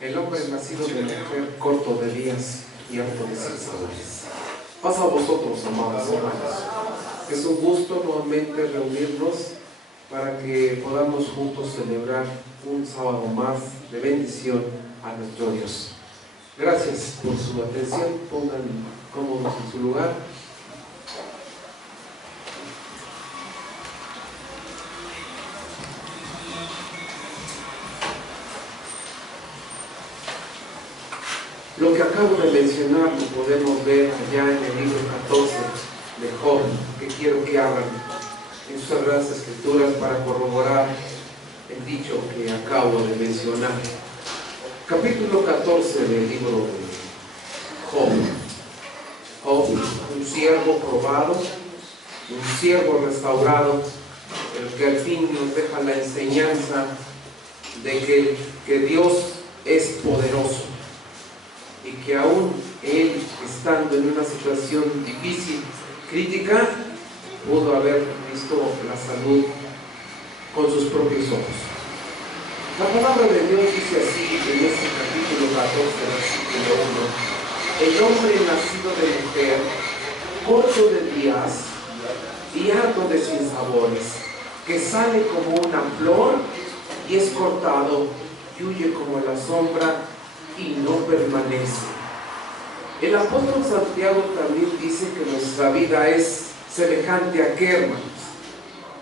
El hombre nacido de mujer, corto de días y harto de sinsabores. Pasa a vosotros, amados hermanos. Es un gusto nuevamente reunirnos para que podamos juntos celebrar un sábado más de bendición a nuestro Dios. Gracias por su atención. Pongan cómodos en su lugar. Lo que acabo de mencionar lo podemos ver allá en el libro 14 de Job, que quiero que abran en sus Sagradas Escrituras para corroborar el dicho que acabo de mencionar. Capítulo 14 del libro de Job. Job, un siervo probado, un siervo restaurado, el que al fin nos deja la enseñanza de que Dios es poderoso. Y que aún él, estando en una situación difícil, crítica, pudo haber visto la salud con sus propios ojos. La palabra de Dios dice así en este capítulo 14, versículo 1: el hombre nacido de mujer, corto de días y harto de sinsabores, que sale como una flor y es cortado y huye como la sombra y no permanece. El apóstol Santiago también dice que nuestra vida es semejante a qué, hermanos,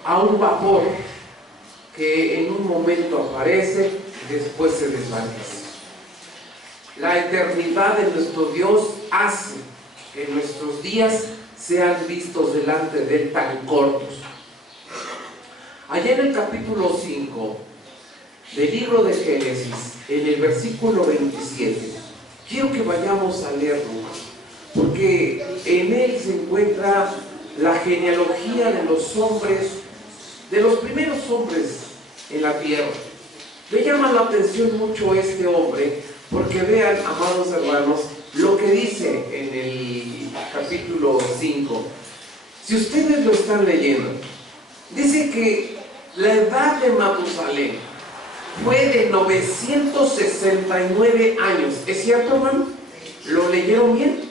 a un vapor que en un momento aparece y después se desvanece. La eternidad de nuestro Dios hace que nuestros días sean vistos delante de Él tan cortos. Allá en el capítulo 5 del libro de Génesis, en el versículo 27, quiero que vayamos a leerlo, porque en él se encuentra la genealogía de los hombres, de los primeros hombres en la tierra. Me llama la atención mucho este hombre, porque vean, amados hermanos, lo que dice en el capítulo 5. Si ustedes lo están leyendo, dice que la edad de Matusalén fue de 969 años. ¿Es cierto, hermano? ¿Lo leyeron bien?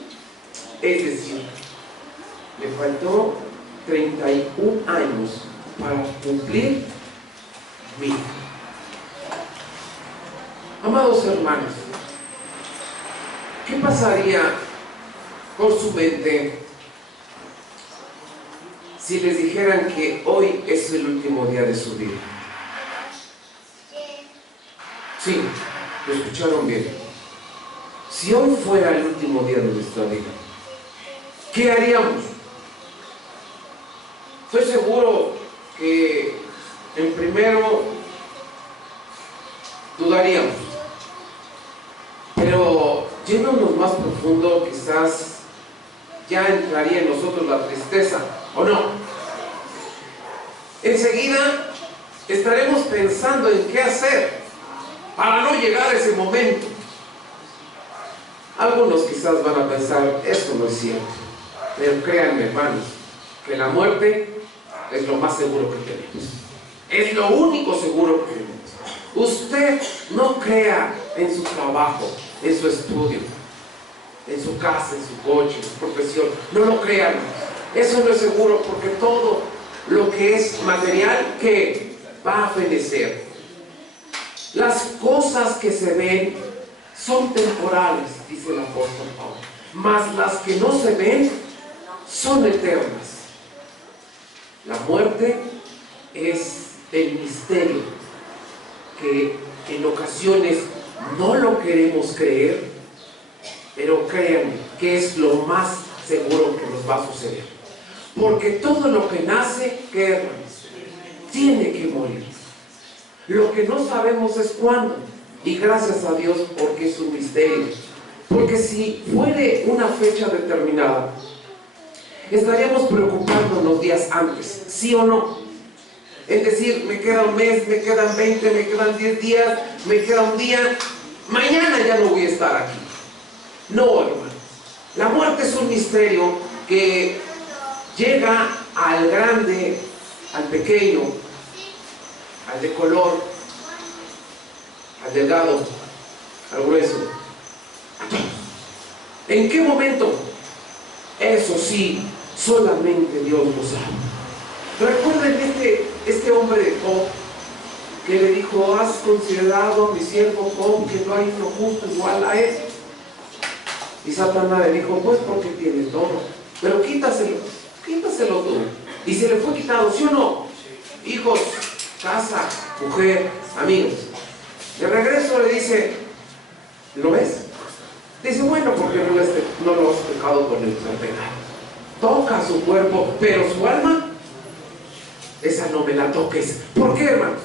Es decir, le faltó 31 años para cumplir 1000. Amados hermanos, ¿qué pasaría por su mente si les dijeran que hoy es el último día de su vida? Sí, lo escucharon bien. Si hoy fuera el último día de nuestra vida, ¿qué haríamos? Estoy seguro que en primero dudaríamos, pero yéndonos más profundo, quizás ya entraría en nosotros la tristeza, ¿o no? Enseguida estaremos pensando en qué hacer para no llegar a ese momento. Algunos quizás van a pensar, esto no es cierto, pero créanme, hermanos, que la muerte es lo más seguro que tenemos. Es lo único seguro que tenemos. Usted no crea en su trabajo, en su estudio, en su casa, en su coche, en su profesión. No lo crean. Eso no es seguro, porque todo lo que es material, que va a fenecer. Las cosas que se ven son temporales, dice el apóstol Pablo, mas las que no se ven son eternas. La muerte es el misterio que en ocasiones no lo queremos creer, pero créanme que es lo más seguro que nos va a suceder. Porque todo lo que nace, ¿qué, hermanos? Tiene que morir. Lo que no sabemos es cuándo, y gracias a Dios porque es un misterio. Porque si fuere una fecha determinada, estaríamos preocupándonos días antes, ¿sí o no? Es decir, me queda un mes, me quedan 20, me quedan 10 días, me queda un día, mañana ya no voy a estar aquí. No, hermano, la muerte es un misterio que llega al grande, al pequeño, al de color, al delgado, al grueso, a todos. ¿En qué momento? Eso sí, solamente Dios lo sabe. Recuerden este hombre de Job, que le dijo: ¿has considerado a mi siervo Job, que no hay uno justo igual a él? Y Satanás le dijo: pues porque tiene todo, pero quítaselo tú. Y se le fue quitado, ¿sí o no? Hijos, casa, mujer, amigos. De regreso le dice: ¿lo ves? Dice: bueno, porque no lo has pecado con el pecado. Toca su cuerpo, pero su alma, esa no me la toques. ¿Por qué, hermanos?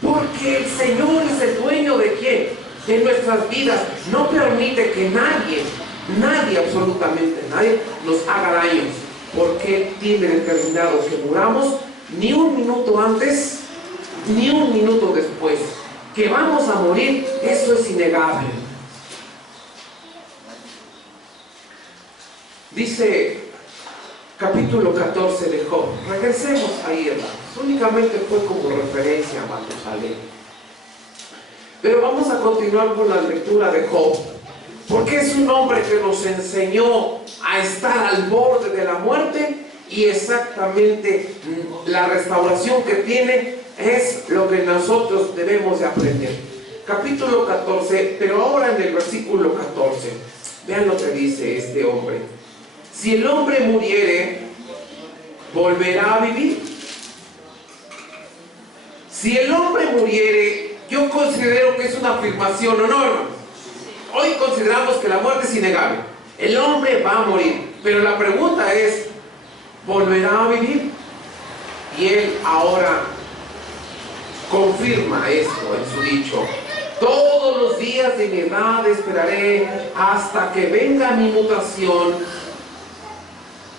Porque el Señor es el dueño de ¿quién? De nuestras vidas. No permite que nadie, absolutamente nadie, nos haga daño, porque Él tiene determinado que muramos ni un minuto antes, ni un minuto después. Que vamos a morir, eso es innegable. Dice capítulo 14 de Job. Regresemos ahí, hermanos. Únicamente fue como referencia a Matusalén. Pero vamos a continuar con la lectura de Job, porque es un hombre que nos enseñó a estar al borde de la muerte, y exactamente la restauración que tiene es lo que nosotros debemos de aprender. Capítulo 14, pero ahora en el versículo 14. Vean lo que dice este hombre: si el hombre muriere, ¿volverá a vivir? Si el hombre muriere, yo considero que es una afirmación, ¿o no, hermanos? Hoy consideramos que la muerte es innegable. El hombre va a morir, pero la pregunta es: ¿volverá a vivir? Y él ahora confirma esto en su dicho: todos los días de mi edad esperaré hasta que venga mi mutación.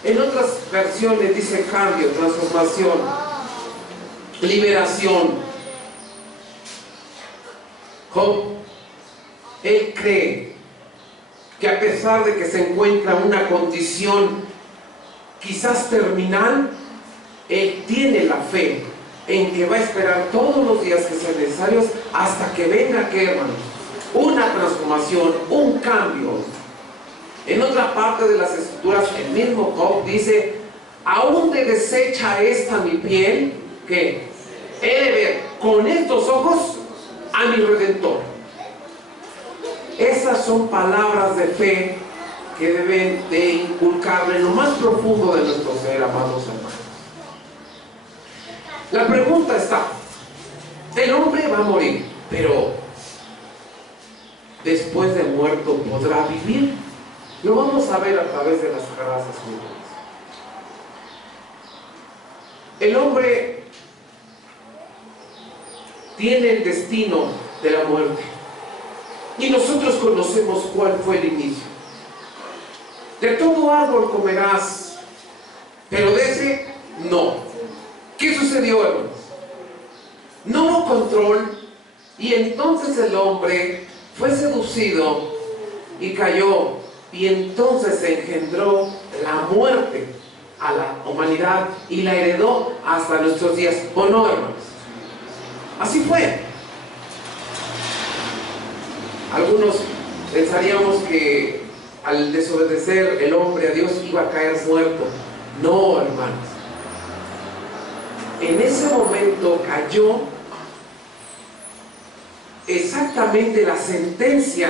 En otras versiones dice cambio, transformación, liberación. Job, él cree que a pesar de que se encuentra en una condición quizás terminal, él tiene la fe en que va a esperar todos los días que sean necesarios hasta que venga, ¿qué, hermanos? Una transformación, un cambio. En otra parte de las escrituras, el mismo Job dice: aún de deshecha esta mi piel, que he de ver con estos ojos a mi Redentor. Esas son palabras de fe que deben de inculcarle en lo más profundo de nuestro ser, amados hermanos. La pregunta está: el hombre va a morir, pero después de muerto, ¿podrá vivir? Lo vamos a ver a través de las Sagradas Escrituras. El hombre tiene el destino de la muerte, y nosotros conocemos cuál fue el inicio. De todo árbol comerás, pero de ese no. ¿Qué sucedió, hermanos? No hubo control, y entonces el hombre fue seducido y cayó, y entonces se engendró la muerte a la humanidad y la heredó hasta nuestros días. ¿O no, hermanos? Así fue. Algunos pensaríamos que al desobedecer el hombre a Dios iba a caer muerto. No, hermanos. En ese momento cayó exactamente la sentencia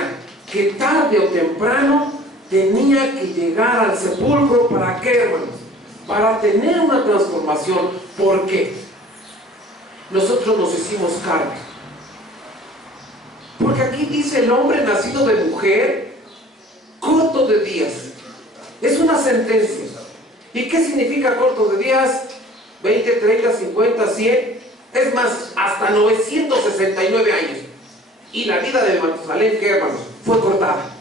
que tarde o temprano tenía que llegar al sepulcro. ¿Para qué, hermanos? Para tener una transformación. ¿Por qué? Nosotros nos hicimos carne. Porque aquí dice: el hombre nacido de mujer, corto de días. Es una sentencia. ¿Y qué significa corto de días? 20, 30, 50, 100, es más, hasta 969 años. Y la vida de Matusalén, ¿qué, hermanos? Fue cortada.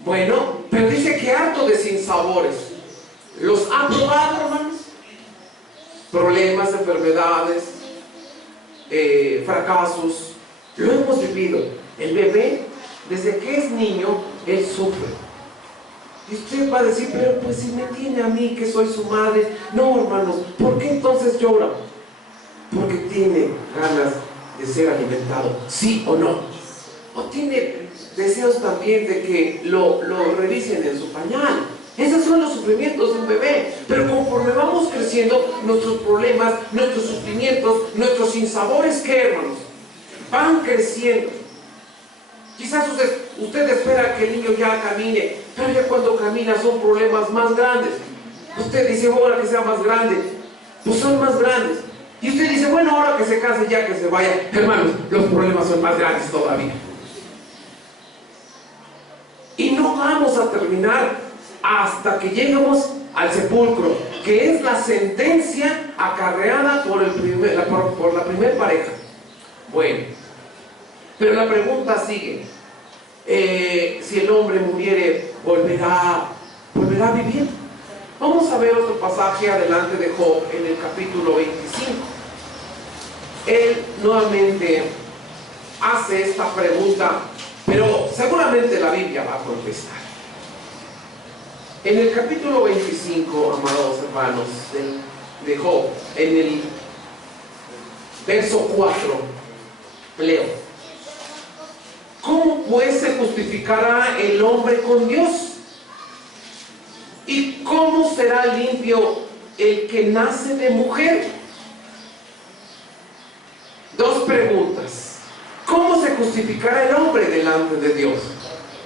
Bueno, pero dice que harto de sinsabores. ¿Los ha probado, hermanos? Problemas, enfermedades, fracasos. Lo hemos vivido. El bebé, desde que es niño, él sufre. Y usted va a decir: pero pues si me tiene a mí, que soy su madre. No, hermanos, ¿por qué entonces llora? Porque tiene ganas de ser alimentado, ¿sí o no? ¿O tiene deseos también de que lo revisen en su pañal? Esos son los sufrimientos de un bebé. Pero conforme vamos creciendo, nuestros problemas, nuestros sufrimientos, nuestros sinsabores, ¿qué, hermanos? Van creciendo. Quizás usted espera que el niño ya camine, pero ya cuando camina son problemas más grandes. Usted dice, ahora que sea más grande, pues son más grandes. Y usted dice, bueno, ahora que se case, ya que se vaya. Hermanos, los problemas son más grandes todavía. Y no vamos a terminar hasta que lleguemos al sepulcro, que es la sentencia acarreada por la primera pareja. Bueno, pero la pregunta sigue. Si el hombre muriere, ¿volverá a vivir? Vamos a ver otro pasaje adelante de Job en el capítulo 25. Él nuevamente hace esta pregunta, pero seguramente la Biblia va a contestar. En el capítulo 25, amados hermanos, de Job, en el verso 4, leo: ¿cómo pues se justificará el hombre con Dios? ¿Y cómo será limpio el que nace de mujer? Dos preguntas. ¿Cómo se justificará el hombre delante de Dios?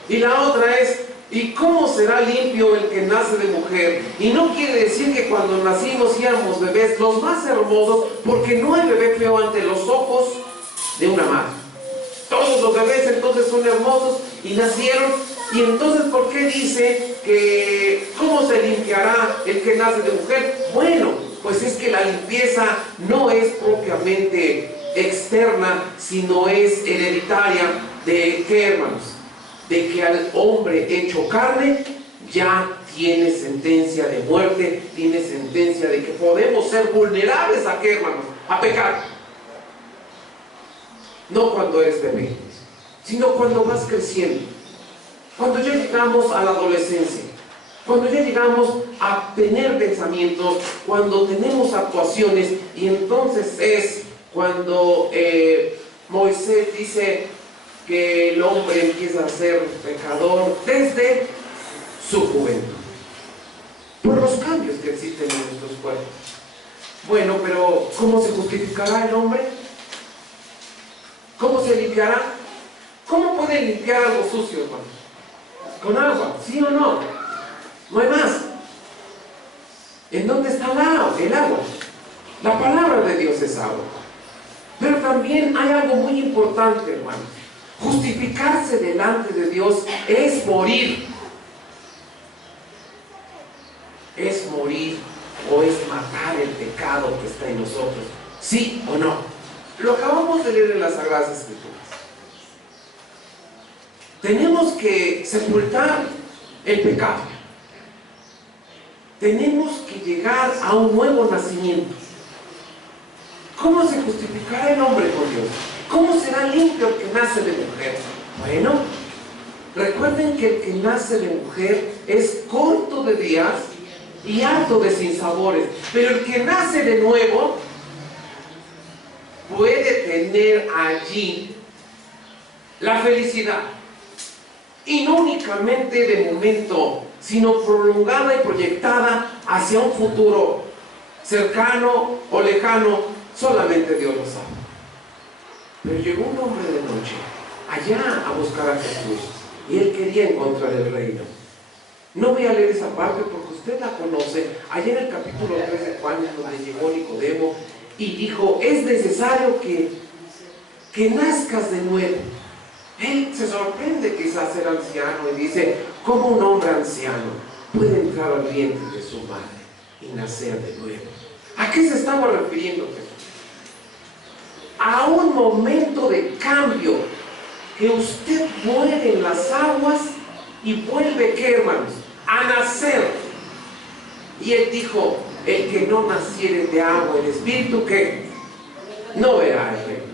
Y la otra es, ¿y cómo será limpio el que nace de mujer? Y no quiere decir que cuando nacimos éramos bebés los más hermosos, porque no hay bebé feo ante los ojos de una madre. Todos los bebés entonces son hermosos y nacieron. Y entonces, ¿por qué dice que cómo se limpiará el que nace de mujer? Bueno, pues es que la limpieza no es propiamente externa, sino es hereditaria. ¿De qué, hermanos? De que al hombre hecho carne ya tiene sentencia de muerte, tiene sentencia de que podemos ser vulnerables a qué, hermanos, a pecar. No cuando eres bebé, sino cuando vas creciendo, cuando ya llegamos a la adolescencia, cuando ya llegamos a tener pensamientos, cuando tenemos actuaciones. Y entonces es cuando Moisés dice que el hombre empieza a ser pecador desde su juventud, por los cambios que existen en nuestros cuerpos. Bueno, pero ¿cómo se justificará el hombre? ¿Cómo se limpiará? ¿Cómo puede limpiar algo sucio, hermano? ¿Con agua? ¿Sí o no? No hay más. ¿En dónde está el agua? La palabra de Dios es agua. Pero también hay algo muy importante, hermano. Justificarse delante de Dios es morir. Es morir o es matar el pecado que está en nosotros. ¿Sí o no? Lo acabamos de leer en las Sagradas Escrituras. Tenemos que sepultar el pecado. Tenemos que llegar a un nuevo nacimiento. ¿Cómo se justificará el hombre con Dios? ¿Cómo será limpio el que nace de mujer? Bueno, recuerden que el que nace de mujer es corto de días y harto de sinsabores. Pero el que nace de nuevo puede tener allí la felicidad. Y no únicamente de momento, sino prolongada y proyectada hacia un futuro cercano o lejano. Solamente Dios lo sabe. Pero llegó un hombre de noche allá a buscar a Jesús, y él quería encontrar el reino. No voy a leer esa parte porque usted la conoce. Allá en el capítulo 3 de Juan, donde llegó Nicodemo y dijo: es necesario que nazcas de nuevo. Él se sorprende quizás ser anciano y dice: ¿cómo un hombre anciano puede entrar al vientre de su madre y nacer de nuevo? ¿A qué se estaba refiriendo Jesús? A un momento de cambio, que usted muere en las aguas y vuelve, ¿qué, hermanos? A nacer. Y él dijo: el que no naciere de agua y de espíritu, ¿qué? No verá el reino.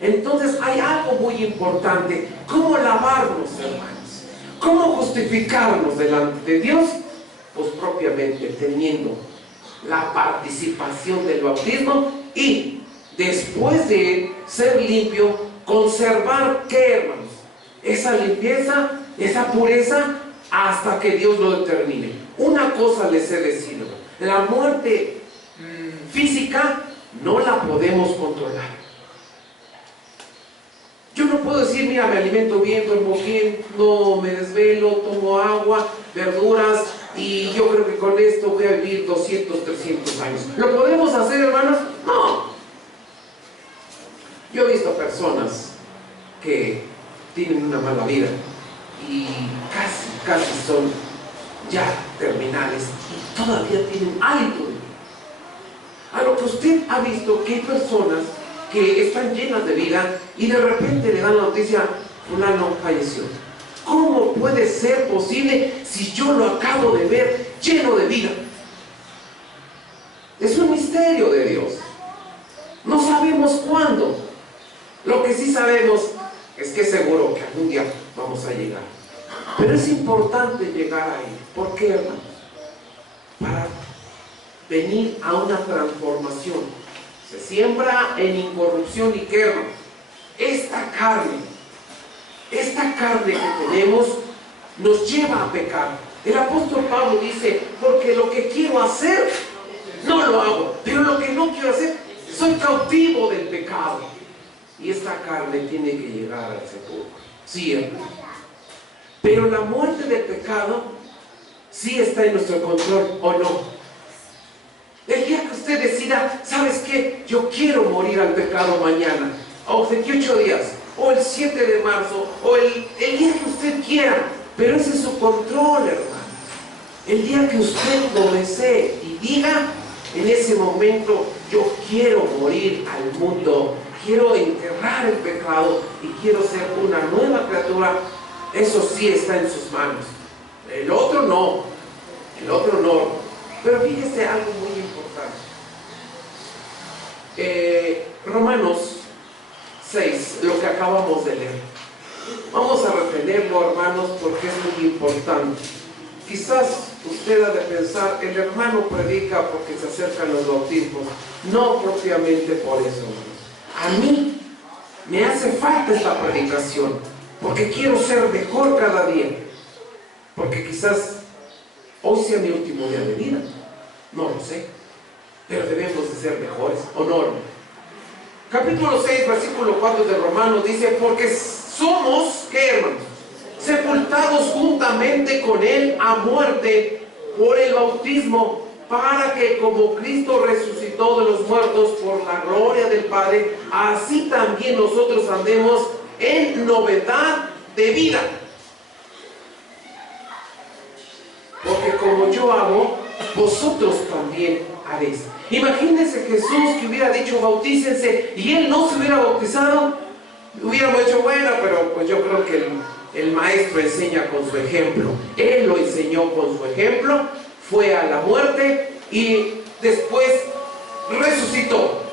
Entonces hay algo muy importante. ¿Cómo lavarnos, hermanos? ¿Cómo justificarnos delante de Dios? Pues propiamente teniendo la participación del bautismo y después de ser limpio, conservar, ¿qué, hermanos? Esa limpieza, esa pureza, hasta que Dios lo determine. Una cosa les he decidido: la muerte física no la podemos controlar. Yo no puedo decir, mira, me alimento bien, duermo bien, no me desvelo, tomo agua, verduras, y yo creo que con esto voy a vivir 200, 300 años. ¿Lo podemos hacer, hermanos? No. Yo he visto personas que tienen una mala vida y casi son ya terminales y todavía tienen hálito de vida. A lo que usted ha visto que hay personas que están llenas de vida y de repente le dan la noticia: fulano falleció. ¿Cómo puede ser posible si yo lo acabo de ver lleno de vida? Es un misterio de Dios. No sabemos cuándo. Lo que sí sabemos es que seguro que algún día vamos a llegar. Pero es importante llegar ahí. ¿Por qué, hermanos? Para venir a una transformación. Se siembra en incorrupción y ¿qué, hermanos? Esta carne que tenemos nos lleva a pecar. El apóstol Pablo dice: porque lo que quiero hacer no lo hago, pero lo que no quiero hacer, soy cautivo del pecado. Y esta carne tiene que llegar al sepulcro. Sí, hermano. Pero la muerte del pecado sí está en nuestro control, ¿o no? El día que usted decida, ¿sabes qué? Yo quiero morir al pecado mañana, o 28 días, o el 7 de marzo, o el día que usted quiera. Pero ese es su control, hermano. El día que usted lo desee y diga, en ese momento, yo quiero morir al mundo, quiero enterrar el pecado y quiero ser una nueva criatura, eso sí está en sus manos. El otro no. Pero fíjese algo muy importante. Romanos 6, lo que acabamos de leer. Vamos a retenerlo, hermanos, porque es muy importante. Quizás usted ha de pensar: el hermano predica porque se acercan los bautismos. No propiamente por eso, hermanos. A mí me hace falta esta predicación, porque quiero ser mejor cada día. Porque quizás hoy sea mi último día de vida, no lo sé, pero debemos de ser mejores, ¿o no, hermano? Capítulo 6, versículo 4 de Romanos dice: porque somos, ¿qué, hermanos? Sepultados juntamente con Él a muerte por el bautismo, para que como Cristo resucitó de los muertos por la gloria del Padre, así también nosotros andemos en novedad de vida. Porque como yo hago, vosotros también haréis. Imagínense Jesús que hubiera dicho: bautícense, y Él no se hubiera bautizado. Hubiéramos dicho: bueno, pero pues yo creo que el maestro enseña con su ejemplo. Él lo enseñó con su ejemplo, fue a la muerte y después resucitó.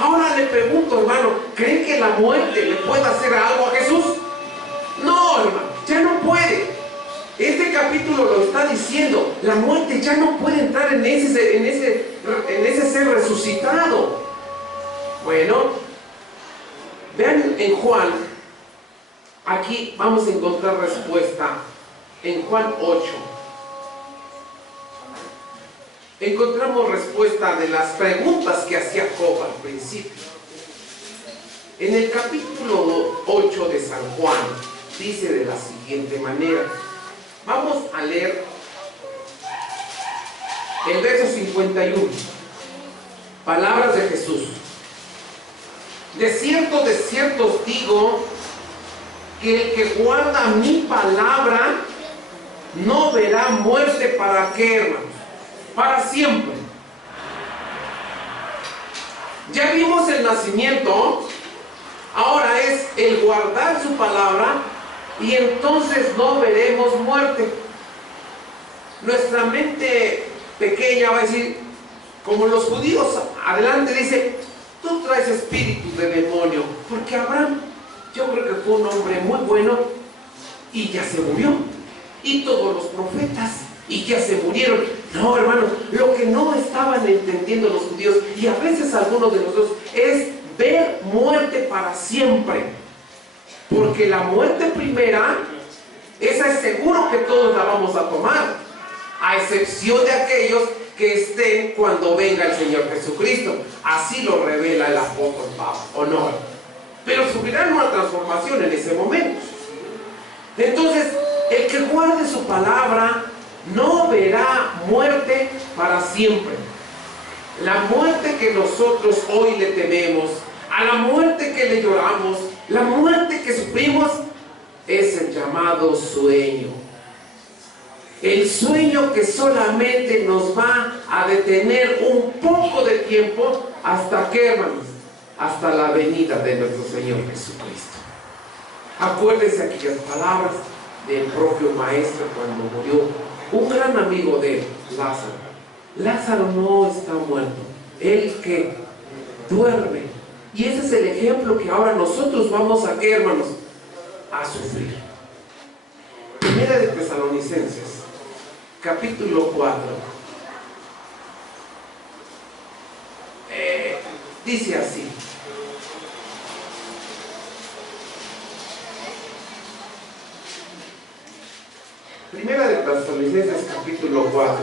Ahora le pregunto, hermano, ¿creen que la muerte le puede hacer algo a Jesús? No, hermano, ya no puede. Este capítulo lo está diciendo: la muerte ya no puede entrar en ese ser resucitado. Bueno, vean en Juan, aquí vamos a encontrar respuesta. En Juan 8 encontramos respuesta de las preguntas que hacía Job al principio. En el capítulo 8 de San Juan dice de la siguiente manera. Vamos a leer el verso 51. Palabras de Jesús: de cierto os digo, que el que guarda mi palabra no verá muerte. ¿Para qué, hermanos? Para siempre. Ya vimos el nacimiento, ahora es el guardar su palabra, y entonces no veremos muerte. Nuestra mente pequeña va a decir, como los judíos, adelante dice: tú traes espíritus de demonio, porque Abraham, yo creo que fue un hombre muy bueno y ya se murió, y todos los profetas y ya se murieron. No, hermano, lo que no estaban entendiendo los judíos, y a veces algunos de nosotros, es ver muerte para siempre. Porque la muerte primera, esa es seguro que todos la vamos a tomar, a excepción de aquellos que estén cuando venga el Señor Jesucristo. Así lo revela el apóstol Pablo, ¿o no? Pero sufrirán una transformación en ese momento. Entonces, el que guarde su palabra no verá muerte para siempre. La muerte que nosotros hoy le tememos, a la muerte que le lloramos, la muerte que sufrimos, es el llamado sueño. El sueño que solamente nos va a detener un poco de tiempo. ¿Hasta qué, hermanos? Hasta la venida de nuestro Señor Jesucristo. Acuérdense aquellas palabras del propio Maestro cuando murió un gran amigo de él, Lázaro. Lázaro no está muerto, él que duerme. Y ese es el ejemplo que ahora nosotros vamos a, ¿qué, hermanos? A sufrir. Primera de Tesalonicenses, capítulo 4. Dice así: Primera de Tesalonicenses, capítulo 4,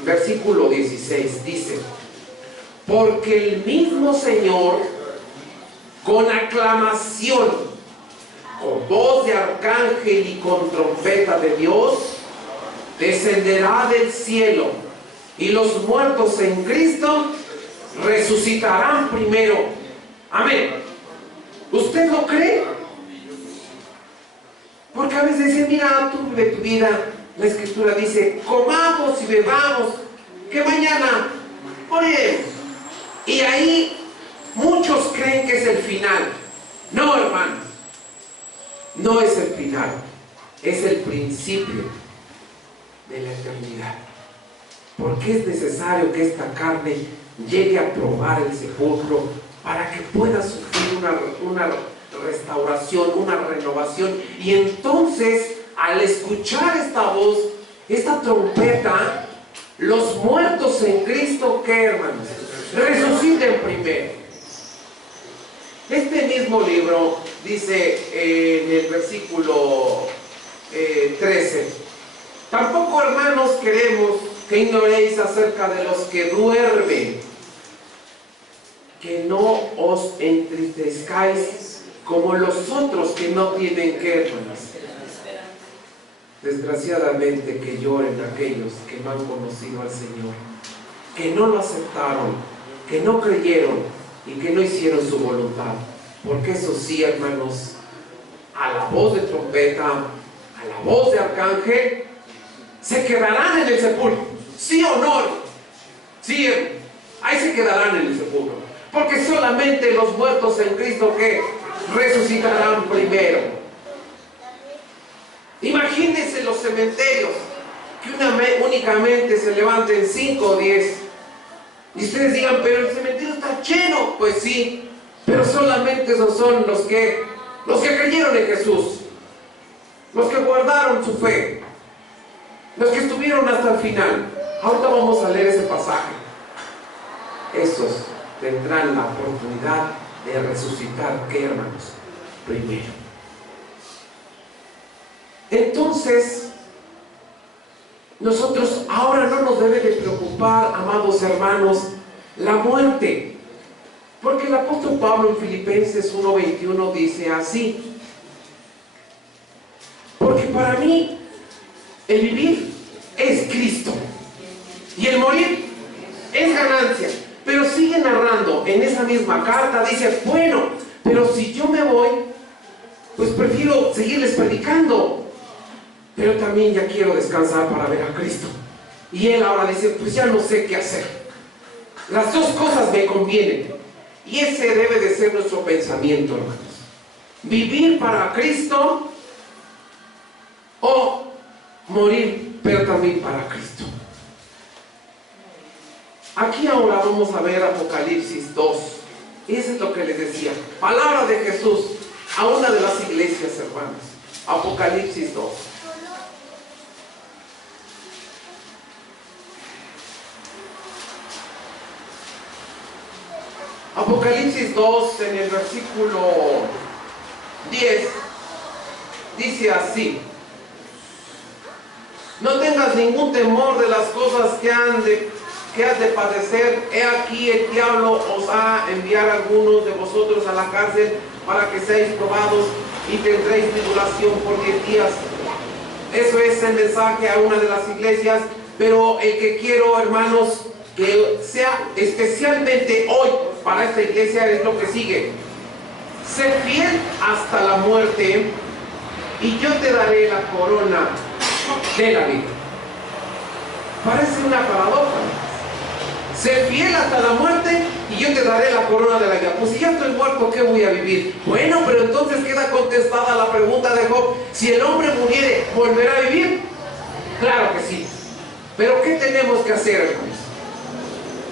versículo 16, dice: porque el mismo Señor, con aclamación, con voz de arcángel y con trompeta de Dios, descenderá del cielo, y los muertos en Cristo resucitarán primero. Amén. ¿Usted lo cree? Porque a veces dice: mira, tú vive tu vida. La Escritura dice: comamos y bebamos, que mañana moriremos. Y ahí muchos creen que es el final. No, hermanos, no es el final, es el principio de la eternidad. Porque es necesario que esta carne llegue a probar el sepulcro para que pueda sufrir una restauración, una renovación. Y entonces, al escuchar esta voz, esta trompeta, los muertos en Cristo, ¿qué, hermanos? Resuciten primero. Este mismo libro dice en el versículo 13: tampoco, hermanos, queremos que ignoréis acerca de los que duermen, que no os entristezcáis como los otros que no tienen que, hermanos. Desgraciadamente que lloren aquellos que no han conocido al Señor, que no lo aceptaron, que no creyeron y que no hicieron su voluntad. Porque eso sí, hermanos, a la voz de trompeta, a la voz de arcángel, se quedarán en el sepulcro. ¿Sí o no? Sí, ahí se quedarán en el sepulcro. Porque solamente los muertos en Cristo que resucitarán primero. Imagínense los cementerios, que únicamente se levanten 5 o 10. Y ustedes digan: pero el cementerio está lleno. Pues sí, pero solamente esos son los que creyeron en Jesús, los que guardaron su fe, los que estuvieron hasta el final. Ahorita vamos a leer ese pasaje. Esos tendrán la oportunidad de resucitar, ¿qué, hermanos? Primero. Entonces, nosotros ahora no nos debe de preocupar, amados hermanos, la muerte. Porque el apóstol Pablo en Filipenses 1:21 dice así: porque para mí el vivir es Cristo y el morir es ganancia. Pero sigue narrando en esa misma carta, dice: bueno, pero si yo me voy, pues prefiero seguirles predicando, pero también ya quiero descansar para ver a Cristo. Y él ahora dice: pues ya no sé qué hacer, las dos cosas me convienen. Y ese debe de ser nuestro pensamiento, hermanos: vivir para Cristo o morir, pero también para Cristo. Aquí ahora vamos a ver Apocalipsis 2. Eso es lo que les decía, palabra de Jesús a una de las iglesias, hermanos. Apocalipsis 2. Apocalipsis 2, en el versículo 10, dice así: no tengas ningún temor de las cosas que has de padecer. He aquí, el diablo os ha enviado a algunos de vosotros a la cárcel para que seáis probados y tendréis tribulación por 10 días. Eso es el mensaje a una de las iglesias, pero el que quiero, hermanos, que sea especialmente hoy para esta iglesia es lo que sigue: sé fiel hasta la muerte y yo te daré la corona de la vida. Parece una paradoja. Sé fiel hasta la muerte y yo te daré la corona de la vida. Pues si ya estoy muerto, ¿qué voy a vivir? Bueno, pero entonces queda contestada la pregunta de Job: si el hombre muriere, ¿volverá a vivir? Claro que sí. Pero ¿qué tenemos que hacer, hermanos?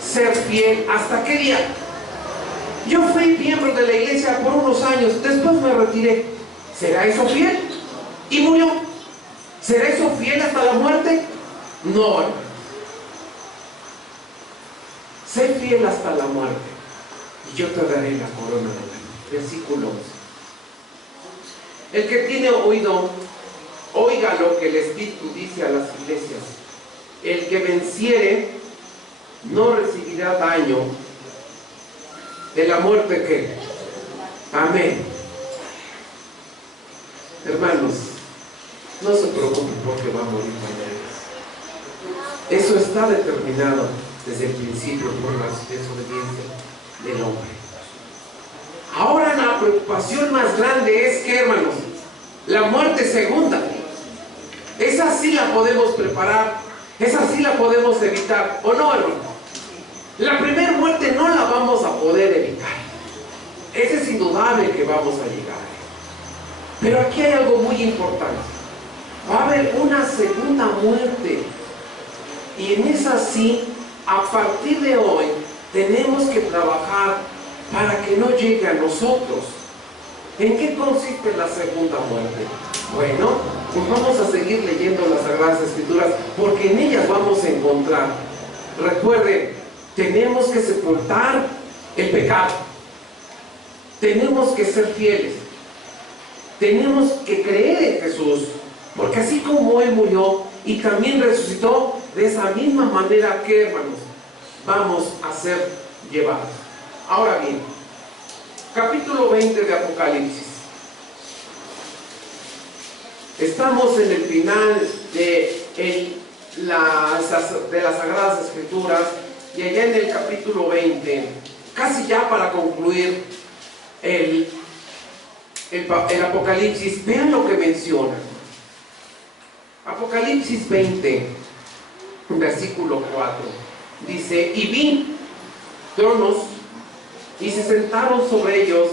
Ser fiel. ¿Hasta qué día? Yo fui miembro de la iglesia por unos años, después me retiré. ¿Será eso fiel? Y murió. ¿Será eso fiel hasta la muerte? No, hermano. Sé fiel hasta la muerte y yo te daré la corona de la vida. Versículo 11. El que tiene oído, oiga lo que el Espíritu dice a las iglesias. El que venciere no recibirá daño de la muerte que. Amén. Hermanos, no se preocupen porque va a morir mañana. Eso está determinado desde el principio por la desobediencia del hombre. Ahora la preocupación más grande es que, hermanos, la muerte segunda, esa sí la podemos preparar, esa sí la podemos evitar, ¿o no, hermano? La primera muerte no la vamos a poder evitar. Es indudable que vamos a llegar. Pero aquí hay algo muy importante. Va a haber una segunda muerte. Y en esa sí, a partir de hoy, tenemos que trabajar para que no llegue a nosotros. ¿En qué consiste la segunda muerte? Bueno, pues vamos a seguir leyendo las Sagradas Escrituras, porque en ellas vamos a encontrar. Recuerden, tenemos que sepultar el pecado. Tenemos que ser fieles. Tenemos que creer en Jesús, porque así como Él murió y también resucitó, de esa misma manera que, hermanos, vamos a ser llevados. Ahora bien, capítulo 20 de Apocalipsis. Estamos en el final de las Sagradas Escrituras, y allá en el capítulo 20, casi ya para concluir el Apocalipsis, vean lo que menciona. Apocalipsis 20, versículo 4, dice: y vi tronos, y se sentaron sobre ellos,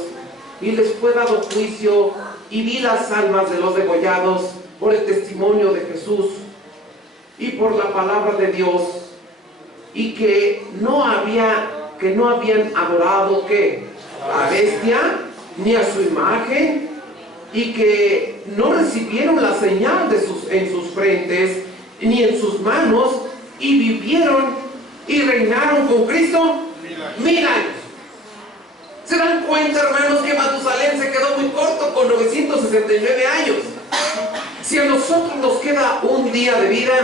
y les fue dado juicio, y vi las almas de los degollados por el testimonio de Jesús y por la palabra de Dios, y que no habían adorado ¿qué? A la bestia ni a su imagen, y que no recibieron la señal en sus frentes ni en sus manos, y vivieron y reinaron con Cristo 1000 años. ¿Se dan cuenta, hermanos, que Matusalén se quedó muy corto con 969 años? Si a nosotros nos queda un día de vida,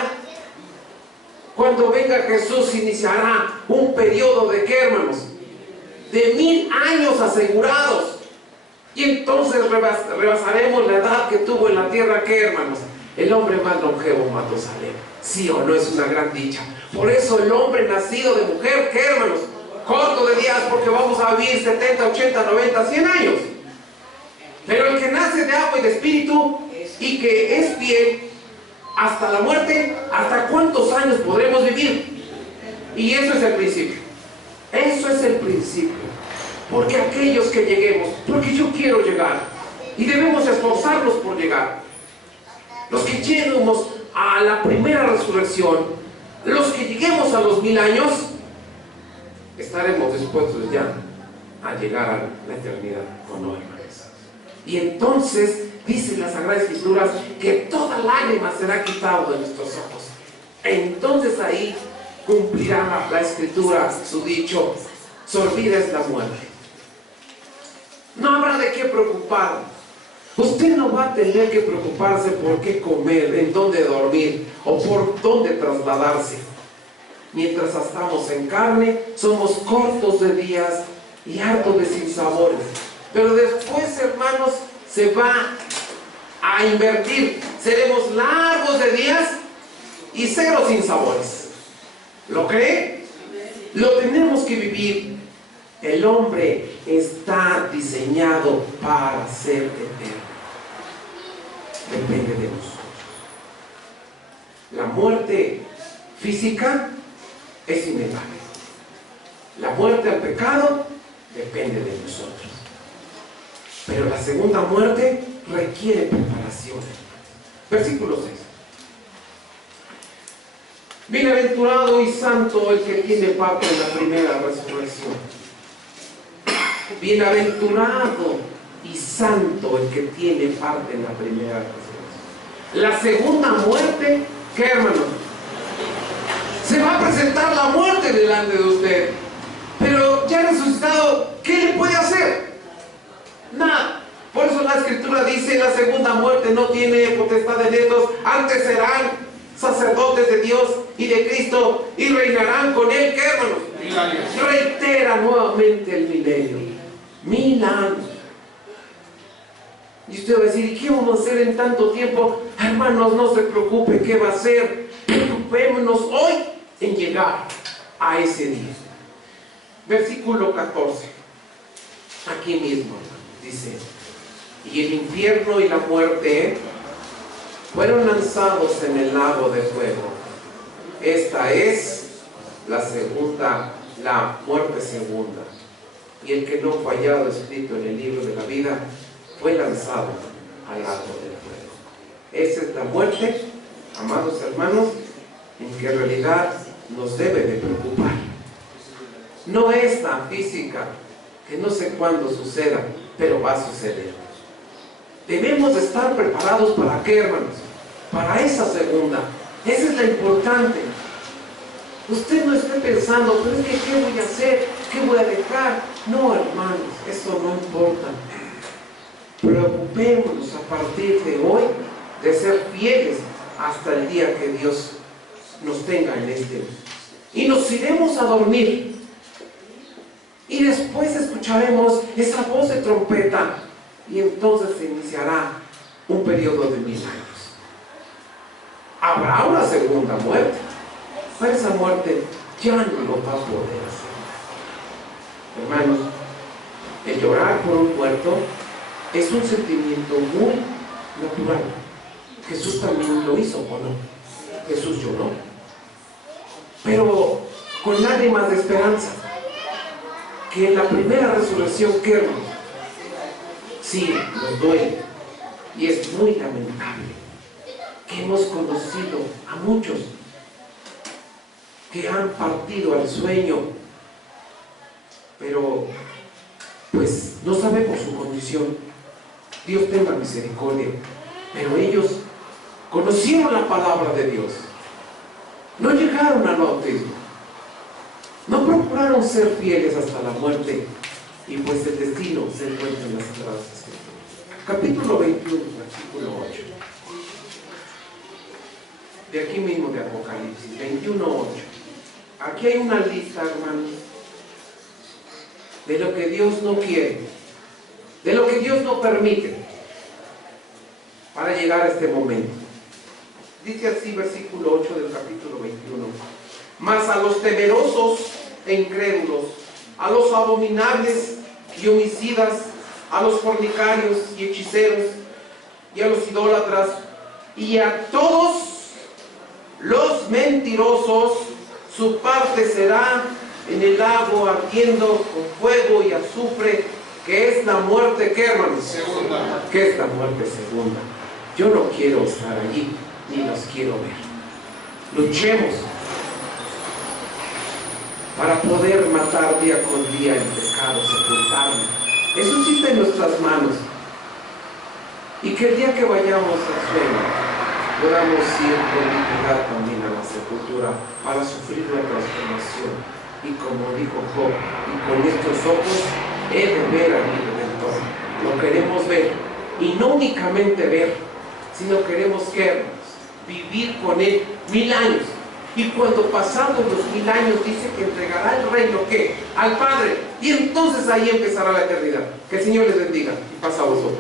cuando venga Jesús iniciará un periodo de ¿qué, hermanos? De 1000 años asegurados. Y entonces rebasaremos la edad que tuvo en la tierra, ¿qué, hermanos? El hombre más longevo, Matusalén. ¿Sí o no? Es una gran dicha. Por eso el hombre nacido de mujer, ¿qué, hermanos? Corto de días, porque vamos a vivir 70, 80, 90, 100 años. Pero el que nace de agua y de espíritu y que es fiel hasta la muerte, ¿hasta cuántos años podremos vivir? Y eso es el principio. Eso es el principio. Porque aquellos que lleguemos, porque yo quiero llegar, y debemos esforzarnos por llegar. Los que lleguemos a la primera resurrección, los que lleguemos a los 1000 años, estaremos dispuestos ya a llegar a la eternidad con no, hermanos. Y entonces dice la Sagrada Escrituras que toda lágrima será quitada de nuestros ojos. Entonces ahí cumplirá la Escritura su dicho: sorbida es la muerte. No habrá de qué preocupar. Usted no va a tener que preocuparse por qué comer, en dónde dormir o por dónde trasladarse. Mientras estamos en carne, somos cortos de días y hartos de sinsabores. Pero después, hermanos, se va a invertir. Seremos largos de días y cero sinsabores. ¿Lo cree? Lo tenemos que vivir. El hombre está diseñado para ser eterno. Depende de nosotros. La muerte física es inevitable. La muerte al pecado depende de nosotros. Pero la segunda muerte requiere preparación. Versículo 6. Bienaventurado y santo el que tiene parte en la primera resurrección. Bienaventurado y santo el que tiene parte en la primera resurrección. La segunda muerte, ¿qué, hermanos? Se va a presentar la muerte delante de usted. Pero ya resucitado, ¿qué le puede hacer? Nada. Por eso la Escritura dice: la segunda muerte no tiene potestad en estos, antes serán sacerdotes de Dios y de Cristo y reinarán con Él. ¿Qué, hermanos? Reitera nuevamente el milenio. 1000 años. Y usted va a decir: ¿y qué vamos a hacer en tanto tiempo? Hermanos, no se preocupe, ¿qué va a hacer? Preocupémonos hoy en llegar a ese día. Versículo 14. Aquí mismo dice: y el infierno y la muerte fueron lanzados en el lago de fuego. Esta es la segunda, la muerte segunda. Y el que no fue hallado escrito en el libro de la vida fue lanzado al lago del fuego. Esa es la muerte, amados hermanos, en que en realidad nos debe de preocupar. No es la física, que no sé cuándo suceda, pero va a suceder. Debemos de estar preparados ¿para qué, hermanos? Para esa segunda. Esa es la importante. Usted no esté pensando: pero es que ¿qué voy a hacer? ¿Qué voy a dejar? No, hermanos, eso no importa. Preocupémonos a partir de hoy de ser fieles hasta el día que Dios nos tenga en este. Y nos iremos a dormir. Y después escucharemos esa voz de trompeta. Y entonces se iniciará un periodo de 1000 años. Habrá una segunda muerte. Pero esa muerte ya no lo va a poder hacer. Hermanos, el llorar por un muerto es un sentimiento muy natural. Jesús también lo hizo, ¿o no? Jesús lloró, pero con lágrimas de esperanza. Que en la primera resurrección, ¿qué, hermanos? Sí, nos duele. Y es muy lamentable que hemos conocido a muchos que han partido al sueño, pero pues no sabemos su condición. Dios tenga misericordia. Pero ellos conocieron la palabra de Dios, no llegaron al bautismo, no procuraron ser fieles hasta la muerte, y pues el destino se encuentra en las Sagradas Escrituras. Capítulo 21, versículo 8. De aquí mismo de Apocalipsis 21:8. Aquí hay una lista, hermanos, de lo que Dios no quiere, de lo que Dios no permite para llegar a este momento. Dice así, versículo 8 del capítulo 21: mas a los temerosos e incrédulos, a los abominables y homicidas, a los fornicarios y hechiceros, y a los idólatras, y a todos los mentirosos, su parte será en el lago ardiendo con fuego y azufre, que es la muerte, ¿qué, hermanos? Segunda. ¿Qué es la muerte segunda? Yo no quiero estar allí, ni los quiero ver. Luchemos para poder matar día con día el pecado, sepultarlo. Eso sí está en nuestras manos. Y que el día que vayamos al suelo podamos ir con dignidad también a la sepultura para sufrir la transformación. Y como dijo Job: y con estos ojos he de ver a mi Redentor. Redentor. Lo queremos ver. Y no únicamente ver, sino queremos que vivir con Él 1000 años. Y cuando pasados los 1000 años dice que entregará el reino, ¿qué? Al Padre. Y entonces ahí empezará la eternidad. Que el Señor les bendiga. Y pasa a vosotros.